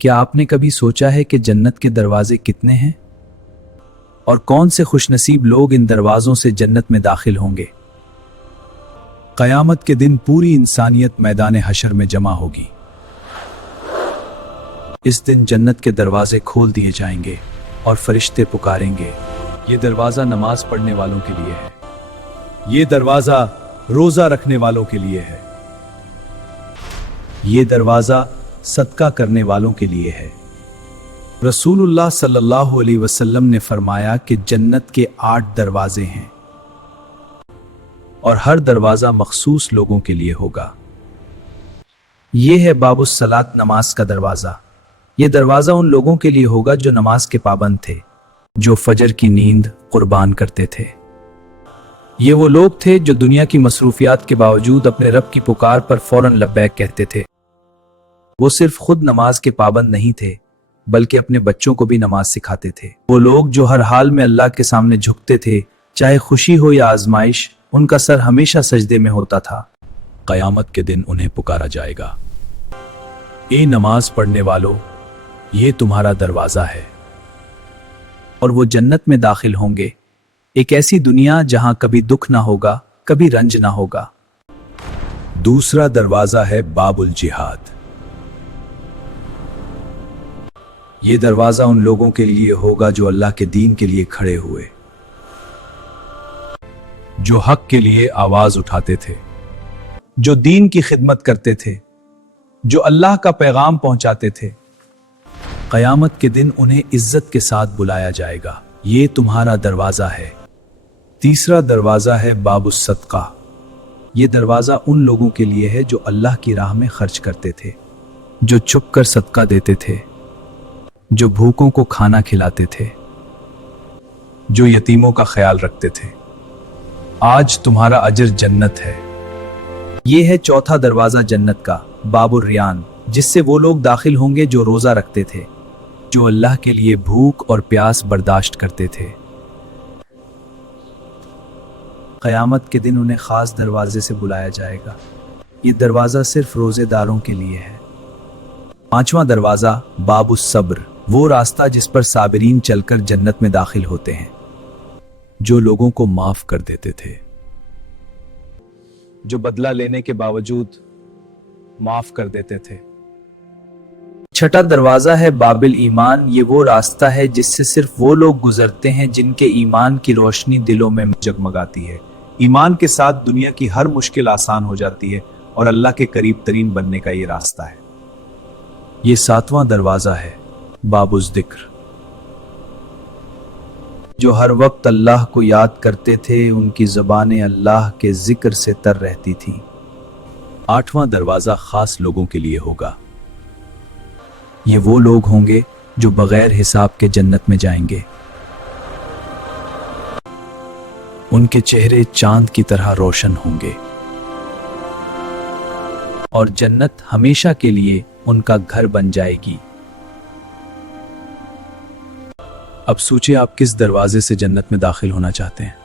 क्या आपने कभी सोचा है कि जन्नत के दरवाजे कितने हैं और कौन से खुशनसीब लोग इन दरवाजों से जन्नत में दाखिल होंगे? क़यामत के दिन पूरी इंसानियत मैदान हशर में जमा होगी। इस दिन जन्नत के दरवाजे खोल दिए जाएंगे और फरिश्ते पुकारेंगे, ये दरवाजा नमाज पढ़ने वालों के लिए है, ये दरवाजा रोजा रखने वालों के लिए है, ये दरवाजा सदका करने वालों के लिए है। रसूलुल्लाह सल्लल्लाहु अलैहि वसल्लम ने फरमाया कि जन्नत के 8 दरवाजे हैं और हर दरवाजा मखसूस लोगों के लिए होगा। ये है बाबुस सलात, नमाज का दरवाजा। ये दरवाजा उन लोगों के लिए होगा जो नमाज के पाबंद थे, जो फजर की नींद कुर्बान करते थे। ये वो लोग थे जो दुनिया की मसरूफियात के बावजूद अपने रब की पुकार पर फौरन लब्बैक कहते थे। वो सिर्फ खुद नमाज के पाबंद नहीं थे बल्कि अपने बच्चों को भी नमाज सिखाते थे। वो लोग जो हर हाल में अल्लाह के सामने झुकते थे, चाहे खुशी हो या आजमाइश, उनका सर हमेशा सजदे में होता था। क़यामत के दिन उन्हें पुकारा जाएगा, ए नमाज पढ़ने वालों, ये तुम्हारा दरवाजा है। और वो जन्नत में दाखिल होंगे, एक ऐसी दुनिया जहां कभी दुख ना होगा, कभी रंज ना होगा। दूसरा दरवाजा है बाबुल जिहाद। ये दरवाजा उन लोगों के लिए होगा जो अल्लाह के दीन के लिए खड़े हुए, जो हक के लिए आवाज उठाते थे, जो दीन की खिदमत करते थे, जो अल्लाह का पैगाम पहुंचाते थे। क़यामत के दिन उन्हें इज्जत के साथ बुलाया जाएगा, ये तुम्हारा दरवाजा है। तीसरा दरवाजा है बाबुस सदका। ये दरवाजा उन लोगों के लिए है जो अल्लाह की राह में खर्च करते थे, जो छुप कर सदका देते थे, जो भूखों को खाना खिलाते थे, जो यतीमों का ख्याल रखते थे। आज तुम्हारा अजर जन्नत है। ये है चौथा दरवाजा जन्नत का, बाबुर रियान, जिससे वो लोग दाखिल होंगे जो रोजा रखते थे, जो अल्लाह के लिए भूख और प्यास बर्दाश्त करते थे। क़यामत के दिन उन्हें खास दरवाजे से बुलाया जाएगा। ये दरवाजा सिर्फ रोजेदारों के लिए है। पांचवा दरवाजा बाबुस सब्र, वो रास्ता जिस पर साबिरीन चलकर जन्नत में दाखिल होते हैं, जो लोगों को माफ कर देते थे, जो बदला लेने के बावजूद माफ कर देते थे। छठा दरवाजा है बाबिल ईमान। ये वो रास्ता है जिससे सिर्फ वो लोग गुजरते हैं जिनके ईमान की रोशनी दिलों में जगमगाती है। ईमान के साथ दुनिया की हर मुश्किल आसान हो जाती है और अल्लाह के करीब तरीन बनने का ये रास्ता है। ये सातवां दरवाजा है बाबुस जिक्र। जो हर वक्त अल्लाह को याद करते थे, उनकी ज़बानें अल्लाह के जिक्र से तर रहती थीं। आठवां दरवाजा खास लोगों के लिए होगा। ये वो लोग होंगे जो बगैर हिसाब के जन्नत में जाएंगे। उनके चेहरे चांद की तरह रोशन होंगे और जन्नत हमेशा के लिए उनका घर बन जाएगी। अब सोचिए आप किस दरवाजे से जन्नत में दाखिल होना चाहते हैं।